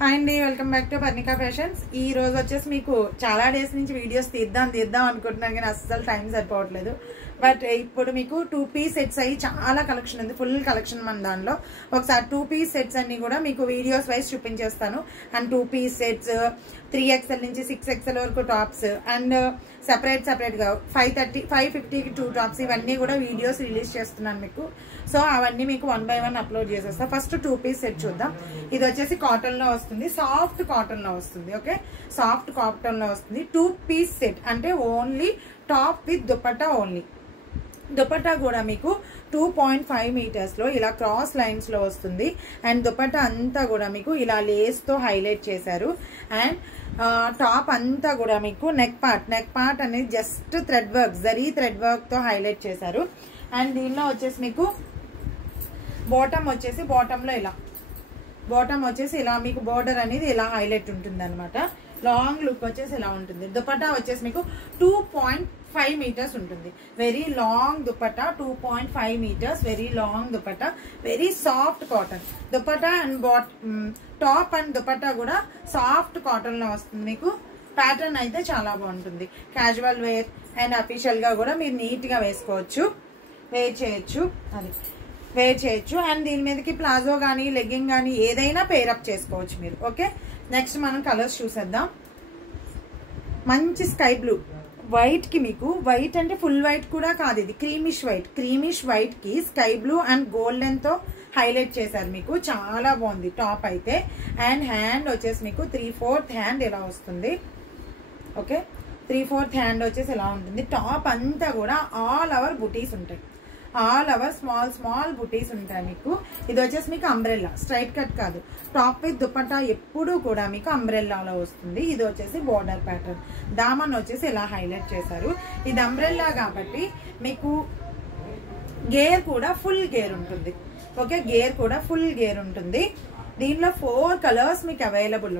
Hi అండి, welcome back to Parnika fashions. ఈ రోజు వచ్చేసి మీకు చాలా డేస్ నుంచి వీడియోస్ తీద్దాం అనుకుంటున్నాను కానీ అస్సలు టైం సరిపోవట్లేదు. బట్ ఇప్పుడు మీకు 2 పీస్ సెట్స్ అయ్యి చాలా కలెక్షన్ ఉంది, ఫుల్ కలెక్షన్ మన దానిలో. ఒకసారి 2 పీస్ సెట్స్ అన్ని కూడా మీకు వీడియోస్ వైజ్ చూపించేస్తాను. అండ్ 2 పీస్ సెట్స్ 3XL నుంచి 6XL వరకు టాప్స్ అండ్ సెపరేట్గా 550కి 2 టాప్స్ ఇవన్నీ కూడా వీడియోస్ రిలీజ్ చేస్తున్నాను మీకు. సో అవన్నీ మీకు 1 by 1 అప్లోడ్ చేసేస్తా. ఫస్ట్ 2 పీస్ సెట్ చూద్దాం. ఇది వచ్చేసి కాటన్ లో వస్తుంది, సాఫ్ట్ కాటన్ లో వస్తుంది. ఓకే, సాఫ్ట్ కాటన్ లో వస్తుంది. 2 పీస్ సెట్ అంటే only top with dupatta only. Dupatta కూడా మీకు 2.5 మీటర్స్ లో ఇలా క్రాస్ లైన్స్ లో వస్తుంది. అండ్ దుపట్టా అంతా కూడా మీకు ఇలా లేస్ తో హైలైట్ చేశారు. అండ్ టాప్ అంతా కూడా మీకు నెక్ పార్ట్ అనేది just thread work, zari thread work తో హైలైట్ చేశారు. అండ్ దీనిలో వచ్చేసి మీకు బాటమ్ లో ఇలా మీకు బోర్డర్ అనేది ఇలా హైలైట్ ఉంటుంది అనమాట. లాంగ్ లుక్ వచ్చేసి ఇలా ఉంటుంది. దుపట్టా వచ్చేసి మీకు 2.5 మీటర్స్ ఉంటుంది. Very long dupatta, 2.5 metres, very long dupatta, very soft cotton dupatta. And top and dupatta కూడా సాఫ్ట్ కాటన్ లో వస్తుంది. మీకు ప్యాటర్న్ అయితే చాలా బాగుంటుంది. క్యాజువల్ వేర్ అండ్ అఫీషియల్ గా కూడా మీరు నీట్ గా వేసుకోవచ్చు, వేర్ చేయొచ్చు. అండ్ దీని మీదకి ప్లాజో కానీ లెగ్గింగ్ కానీ ఏదైనా పేరప్ చేసుకోవచ్చు మీరు. ఓకే, నెక్స్ట్ మనం కలర్స్ చూసేద్దాం. మంచి స్కై బ్లూ వైట్ కి, మీకు వైట్ అంటే ఫుల్ వైట్ కూడా కాదు, ఇది క్రీమిష్ వైట్ కి స్కై బ్లూ అండ్ గోల్డెన్ తో హైలైట్ చేశారు. మీకు చాలా బాగుంది టాప్ అయితే. అండ్ హ్యాండ్ వచ్చేసి మీకు 3/4 హ్యాండ్ ఇలా వస్తుంది. ఓకే, 3/4 హ్యాండ్ వచ్చేసి ఇలా ఉంటుంది. టాప్ అంతా కూడా ఆల్ ఓవర్ బుటీస్ ఉంటాయి, ఆల్ ఓవర్ స్మాల్ బుటీస్ ఉంటాయి మీకు. ఇది వచ్చేసి మీకు అంబ్రెల్లా, స్ట్రైట్ కట్ కాదు. టాప్ విత్ దుపట్టా ఎప్పుడు కూడా మీకు అంబ్రెల్లాలో వస్తుంది. ఇది వచ్చేసి బోర్డర్ ప్యాటర్న్. దామన్ వచ్చేసి ఇలా హైలైట్ చేశారు. ఇది అంబ్రెల్లా కాబట్టి మీకు గేర్ కూడా ఫుల్ గేర్ ఉంటుంది. ఓకే, గేర్ కూడా ఫుల్ గేర్ ఉంటుంది. దీనిలో 4 కలర్స్ మీకు అవైలబుల్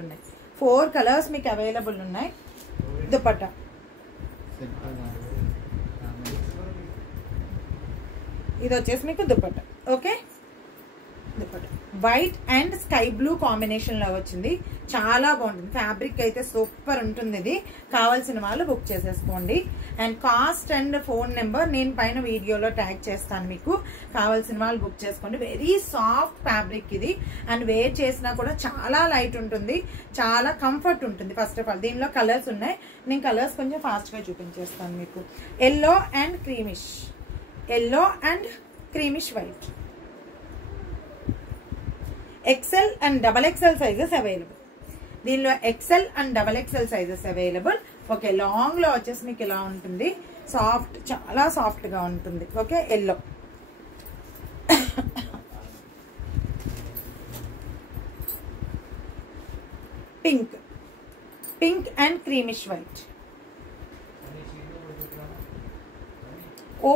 ఉన్నాయి. దుపట్టా ఇది వచ్చేసి మీకు dupatta. Okay, dupatta white and sky blue combination లో వచ్చింది. చాలా బాగుంటుంది. ఫ్యాబ్రిక్ అయితే సూపర్ ఉంటుంది. ఇది కావాల్సిన వాళ్ళు బుక్ చేసేసుకోండి. And cost and phone number నేను పైన వీడియోలో ట్యాగ్ చేస్తాను. మీకు కావాల్సిన వాళ్ళు బుక్ చేసుకోండి. వెరీ సాఫ్ట్ ఫ్యాబ్రిక్ ఇది. అండ్ వేర్ చేసినా కూడా చాలా లైట్ ఉంటుంది, చాలా కంఫర్ట్ ఉంటుంది. ఫస్ట్ ఆఫ్ ఆల్ దీనిలో కలర్స్ ఉన్నాయి. నేను కలర్స్ కొంచెం ఫాస్ట్ గా చూపించేస్తాను మీకు. Yellow and creamish white. XL and XXL sizes available. దీనిలో XL and XXL sizes available. Okay, long లో వచ్చేసి మీకు ఇలా ఉంటుంది. సాఫ్ట్, చాలా సాఫ్ట్ గా ఉంటుంది. Okay, yellow, pink and creamish white.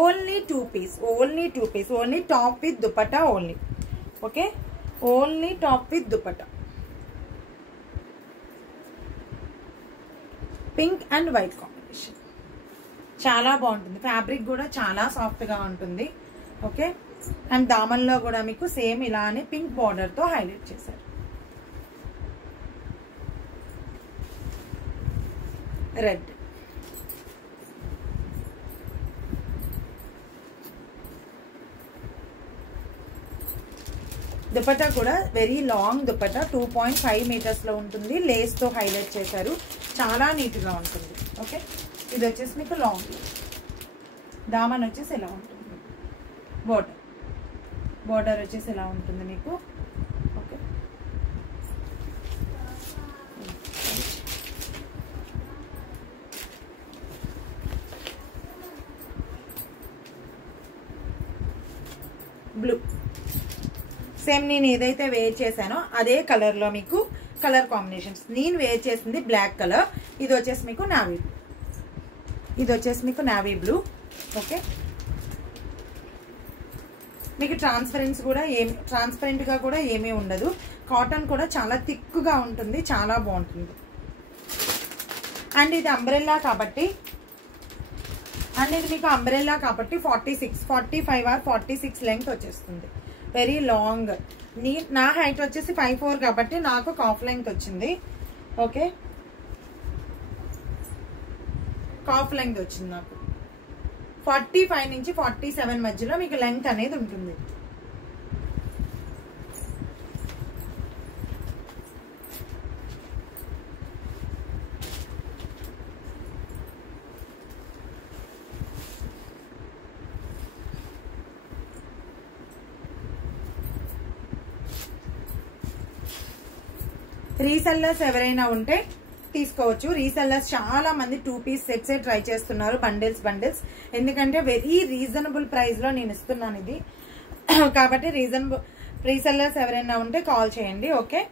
Only 2 piece, only top with dupatta only. Okay, only top with dupatta. Pink and white combination చాలా బాగుంటుంది. ఫ్యాబ్రిక్ కూడా చాలా సాఫ్ట్ గా ఉంటుంది. ఓకే, అండ్ దామన్లో కూడా మీకు సేమ్ ఇలానే పింక్ బార్డర్ తో హైలైట్ చేశారు. రెడ్, దుపట్టా కూడా వెరీ లాంగ్ దుపట్టా, 2.5 మీటర్స్ లో ఉంటుంది. లేస్ తో హైలైట్ చేశారు, చాలా నీట్ గా ఉంటుంది. ఓకే, ఇది వచ్చేసి మీకు లాంగ్. దామన్ వచ్చేసి ఇలా ఉంటుంది. బోర్డర్ వచ్చేసి ఇలా ఉంటుంది మీకు. ఓకే, బ్లూ సేమ్ నేను ఏదైతే వేర్ చేశానో అదే కలర్ లో మీకు కలర్ కాంబినేషన్స్. నేను వేర్ చేసింది బ్లాక్ కలర్. ఇది వచ్చేసి మీకు నావీ బ్లూ. ఓకే, మీకు ట్రాన్స్పరెంట్ గా కూడా ఏమీ ఉండదు. కాటన్ కూడా చాలా థిక్ గా ఉంటుంది, చాలా బాగుంటుంది. అండ్ ఇది అంబ్రెల్లా కాబట్టి అండ్ ఇది మీకు అంబ్రెల్లా కాబట్టి 45 or 46 లెంగ్త్ వచ్చేస్తుంది. వెరీ లాంగ్ నా హైట్ వచ్చేసి 5'4" కాబట్టి నాకు కాఫ్ లెంగ్త్ వచ్చింది. ఓకే, కాఫ్ లెంగ్త్ వచ్చింది నాకు 45 నుంచి 47 మధ్యలో మీకు లెంగ్త్ అనేది ఉంటుంది. రీసెల్లర్స్ ఎవరైనా ఉంటే తీసుకోవచ్చు. రీసెల్లర్స్ చాలా మంది 2 పీస్ సెట్సే ట్రై చేస్తున్నారు, బండిల్స్. ఎందుకంటే వెరీ రీజనబుల్ ప్రైస్ లో నేను ఇస్తున్నాను ఇది, కాబట్టి రీసెల్లర్స్ ఎవరైనా ఉంటే కాల్ చేయండి. ఓకే,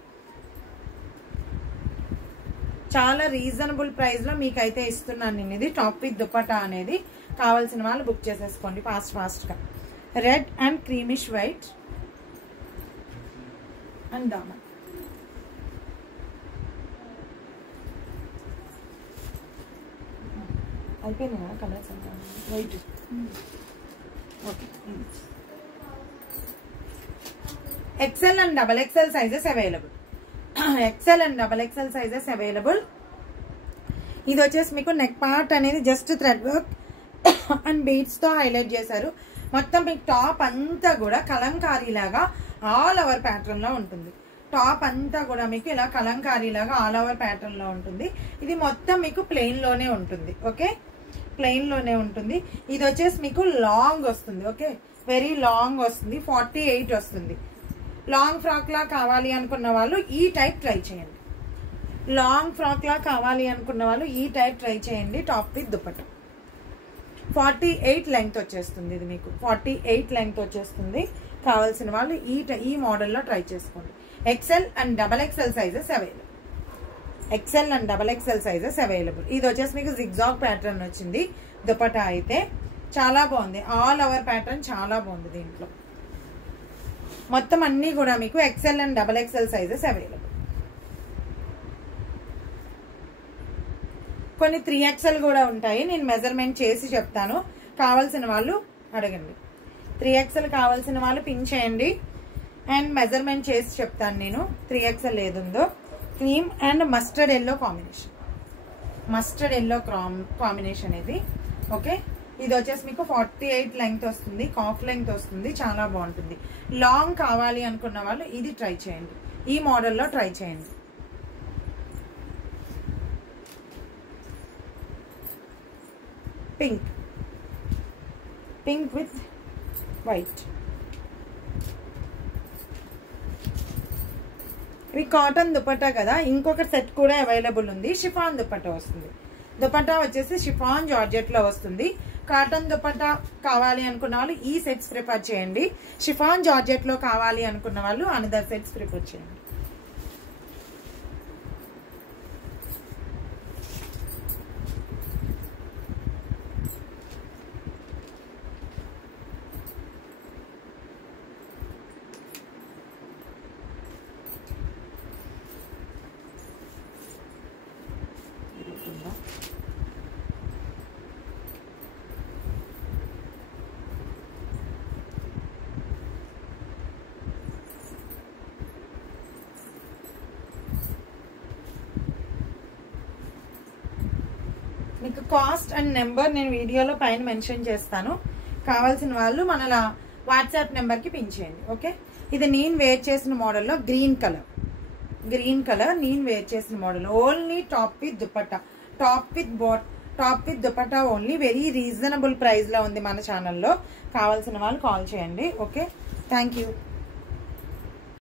చాలా రీజనబుల్ ప్రైస్ లో మీకైతే ఇస్తున్నాను నేను ఇది. టాప్ విత్ దుపట్టా అనేది కావాల్సిన వాళ్ళు బుక్ చేసేసుకోండి ఫాస్ట్ గా. Red and creamish white and దామన్. అయిపోయింది కదా కలర్స్ అంతా. White. Okay, XL and double XL sizes available. XL and double XL sizes available. ఇది వచ్చేసి మీకు నెక్ పార్ట్ అనేది just thread work and beads తో హైలైట్ చేశారు. మొత్తం మీకు టాప్ అంతా కూడా కలంకారీ లాగా ఆల్ ఓవర్ ప్యాటర్న్ లో ఉంటుంది. టాప్ అంతా కూడా మీకు ఇలా కలంకారీ లాగా ఆల్ ఓవర్ ప్యాటర్న్ లో ఉంటుంది. ఇది మొత్తం మీకు ప్లెయిన్ లోనే ఉంటుంది. ఓకే, ప్లెయిన్ లోనే ఉంటుంది. ఇది వచ్చేసి మీకు లాంగ్ వస్తుంది. ఓకే, వెరీ లాంగ్ వస్తుంది, 48 వస్తుంది. లాంగ్ ఫ్రాక్ లా కావాలి అనుకున్న వాళ్ళు ఈ టైప్ ట్రై చేయండి. లాంగ్ ఫ్రాక్ లా కావాలి అనుకున్న వాళ్ళు ఈ టైప్ ట్రై చేయండి. టాప్ విత్ దుపట్టా 48 లెంగ్త్ వచ్చేస్తుంది. ఇది మీకు 48 లెంగ్త్ వచ్చేస్తుంది. కావాల్సిన వాళ్ళు ఈ మోడల్లో ట్రై చేసుకోండి. XL and double XL sizes available. XL and double XL sizes available. ఇది వచ్చేసి మీకు జిగ్జాగ్ ప్యాటర్న్ వచ్చింది. దుపట్టా అయితే చాలా బాగుంది, ఆల్ ఓవర్ ప్యాటర్న్ చాలా బాగుంది. దీంట్లో మొత్తం అన్ని కూడా మీకు XL and double XL sizes available. కొన్ని 3XL కూడా ఉంటాయి. నేను మెజర్మెంట్ చేసి చెప్తాను, కావాల్సిన వాళ్ళు అడగండి. 3XL కావాల్సిన వాళ్ళు పిన్ చేయండి అండ్ మెజర్మెంట్ చేసి చెప్తాను నేను. 3XL ఏదుందో cream and mustard yellow combination, mustard yellow combination ఇది. ఓకే, ఇది వచ్చేసి మీకు 48 లెంగ్త్ వస్తుంది, కాఫ్ లెంగ్త్ వస్తుంది, చాలా బాగుంటుంది. లాంగ్ కావాలి అనుకున్న వాళ్ళు ఇది ట్రై చేయండి, ఈ మోడల్లో ట్రై చేయండి. Pink with white. ఇవి కాటన్ దుపట్టా కదా, ఇంకొక సెట్ కూడా అవైలబుల్ ఉంది. షిఫాన్ దుపట్టా వస్తుంది. దుపట్టా వచ్చేసి షిఫాన్ జార్జెట్ లో వస్తుంది. కాటన్ దుపట్టా కావాలి అనుకున్న వాళ్ళు ఈ సెట్స్ ప్రిఫర్ చేయండి. షిఫాన్ జార్జెట్ లో కావాలి అనుకున్న వాళ్ళు అనదర్ సెట్స్ ప్రిఫర్ చేయండి. మీకు కాస్ట్ అండ్ నెంబర్ నేను వీడియోలో పైన మెన్షన్ చేస్తాను. కావాల్సిన వాళ్ళు మన వాట్సాప్ నెంబర్కి పిన్ చేయండి. ఓకే, ఇది నేను వేర్ చేసిన మోడల్లో గ్రీన్ కలర్ నేను వేర్ చేసిన model. Only top with dupatta, top with dupatta only. Very reasonable price లో ఉంది మన ఛానల్లో. కావాల్సిన వాళ్ళు కాల్ చేయండి. Okay, thank you.